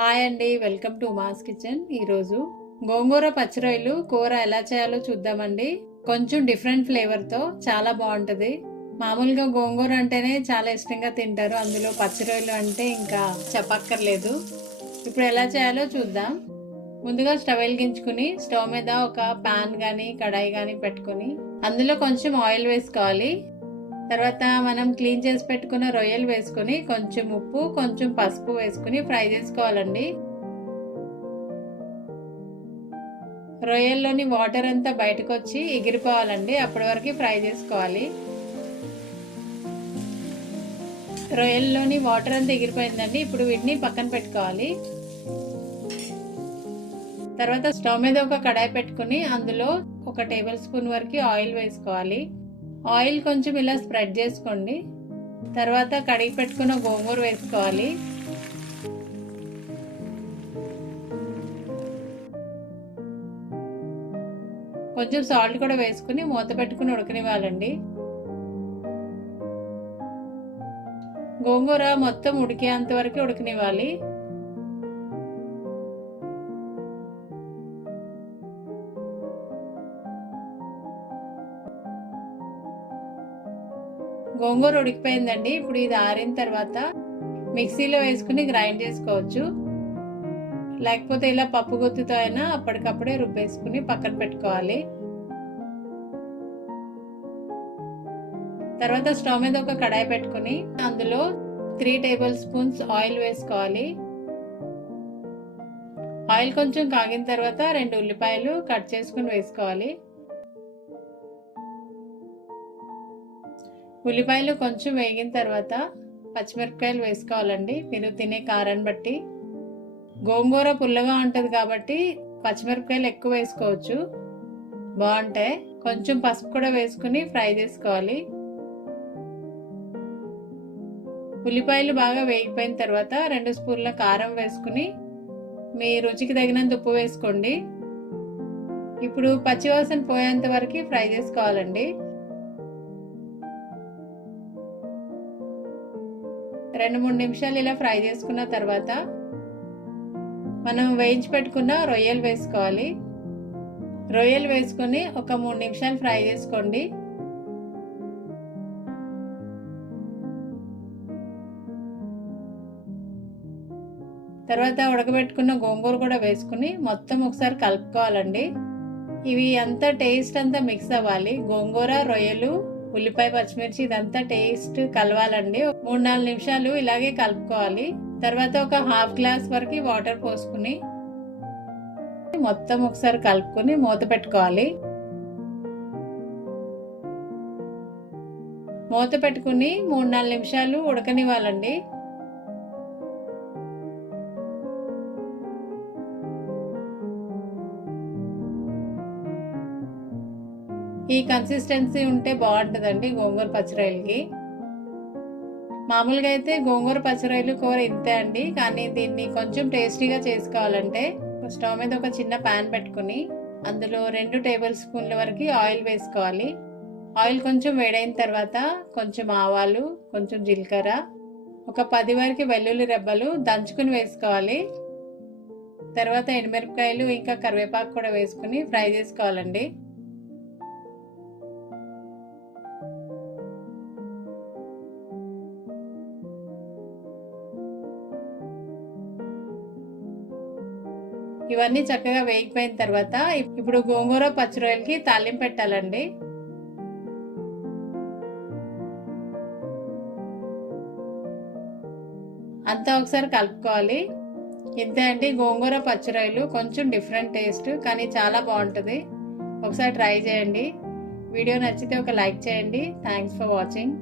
Hi అండి, welcome to Uma's kitchen. ఈరోజు గోంగూర పచ్చిరొయ్యలు కూర ఎలా చేయాలో చూద్దామండి. కొంచెం డిఫరెంట్ ఫ్లేవర్తో చాలా బాగుంటుంది. మామూలుగా గోంగూర అంటేనే చాలా ఇష్టంగా తింటారు, అందులో పచ్చిరొయ్యలు అంటే ఇంకా చెప్పక్కర్లేదు. ఇప్పుడు ఎలా చేయాలో చూద్దాం. ముందుగా స్టవ్ వెలిగించుకుని స్టవ్ మీద ఒక పాన్ కానీ కడాయి కానీ పెట్టుకుని అందులో కొంచెం ఆయిల్ వేసుకోవాలి. తర్వాత మనం క్లీన్ చేసి పెట్టుకున్న రొయ్యలు వేసుకుని కొంచెం ఉప్పు కొంచెం పసుపు వేసుకుని ఫ్రై చేసుకోవాలండి. రొయ్యల్లోని వాటర్ అంతా బయటకు వచ్చి ఎగిరిపోవాలండి, అప్పటి వరకు ఫ్రై చేసుకోవాలి. రొయ్యల్లోని వాటర్ అంతా ఎగిరిపోయిందండి. ఇప్పుడు వీటిని పక్కన పెట్టుకోవాలి. తర్వాత స్టవ్ మీద ఒక కడాయి పెట్టుకుని అందులో 1 టేబుల్ స్పూన్ వరకు ఆయిల్ వేసుకోవాలి. ఆయిల్ కొంచెం ఇలా స్ప్రెడ్ చేసుకోండి. తర్వాత కడిగి పెట్టుకున్న గోంగూర వేసుకోవాలి. కొంచెం సాల్ట్ కూడా వేసుకుని మూత పెట్టుకుని ఉడకనివ్వాలండి. గోంగూర మొత్తం ఉడికేంత వరకు ఉడకనివ్వాలి. గోంగూర ఉడికిపోయిందండి. ఇప్పుడు ఇది ఆరిన తర్వాత మిక్సీలో వేసుకుని గ్రైండ్ చేసుకోవచ్చు, లేకపోతే ఇలా పప్పు గుత్తితో అయినా అప్పటికప్పుడే రుబ్బేసుకుని పక్కన పెట్టుకోవాలి. తర్వాత స్టవ్ మీద ఒక కడాయి పెట్టుకుని అందులో 3 టేబుల్ స్పూన్స్ ఆయిల్ వేసుకోవాలి. ఆయిల్ కొంచెం కాగిన తర్వాత 2 ఉల్లిపాయలు కట్ చేసుకుని వేసుకోవాలి. ఉల్లిపాయలు కొంచెం వేగిన తర్వాత పచ్చిమిరపకాయలు వేసుకోవాలండి, మీరు తినే కారాన్ని బట్టి. గోంగూర పుల్లగా ఉంటుంది కాబట్టి పచ్చిమిరపకాయలు ఎక్కువ వేసుకోవచ్చు, బాగుంటాయి. కొంచెం పసుపు కూడా వేసుకుని ఫ్రై చేసుకోవాలి. ఉల్లిపాయలు బాగా వేగిపోయిన తర్వాత 2 స్పూన్ల కారం వేసుకుని మీ రుచికి తగినంత ఉప్పు వేసుకోండి. ఇప్పుడు పచ్చివాసన పోయేంత వరకు ఫ్రై చేసుకోవాలండి. 2-3 నిమిషాలు ఇలా ఫ్రై చేసుకున్న తర్వాత మనం వేయించి పెట్టుకున్న రొయ్యలు వేసుకోవాలి. రొయ్యలు వేసుకొని ఒక 3 నిమిషాలు ఫ్రై చేసుకోండి. తర్వాత ఉడకబెట్టుకున్న గోంగూర కూడా వేసుకుని మొత్తం ఒకసారి కలుపుకోవాలండి. ఇవి అంతా టేస్ట్ అంతా మిక్స్ అవ్వాలి. గోంగూర, రొయ్యలు, ఉల్లిపాయ, పచ్చిమిర్చి ఇదంతా టేస్ట్ కలవాలండి. 3-4 నిమిషాలు ఇలాగే కలుపుకోవాలి. తర్వాత ఒక హాఫ్ గ్లాస్ వరకు వాటర్ పోసుకుని మొత్తం ఒకసారి కలుపుకొని మూత పెట్టుకోవాలి. మూత పెట్టుకుని 3-4 నిమిషాలు ఉడకనివ్వాలండి. ఈ కన్సిస్టెన్సీ ఉంటే బాగుంటుందండి గోంగూర పచ్చిరొయ్యలకి. మామూలుగా అయితే గోంగూర పచ్చిరొయ్యలు కూర ఇంతే అండి, కానీ దీన్ని కొంచెం టేస్టీగా చేసుకోవాలంటే స్టవ్ మీద ఒక చిన్న పాన్ పెట్టుకుని అందులో 2 టేబుల్ స్పూన్ల వరకు ఆయిల్ వేసుకోవాలి. ఆయిల్ కొంచెం వేడైన తర్వాత కొంచెం ఆవాలు, కొంచెం జీలకర్ర, ఒక 10 వరకు వెల్లుల్లి రెబ్బలు దంచుకుని వేసుకోవాలి. తర్వాత ఎండుమిరపకాయలు ఇంకా కరివేపాకు కూడా వేసుకుని ఫ్రై చేసుకోవాలండి. ఇవన్నీ చక్కగా వేగిపోయిన తర్వాత ఇప్పుడు గోంగూర పచ్చిరొయ్యలకి తాలింపు పెట్టాలండి. అంతా ఒకసారి కలుపుకోవాలి. ఇంతే అండి, గోంగూర పచ్చిరొయ్యలు. కొంచెం డిఫరెంట్ టేస్ట్ కానీ చాలా బాగుంటుంది. ఒకసారి ట్రై చేయండి. వీడియో నచ్చితే ఒక లైక్ చేయండి. Thanks for watching.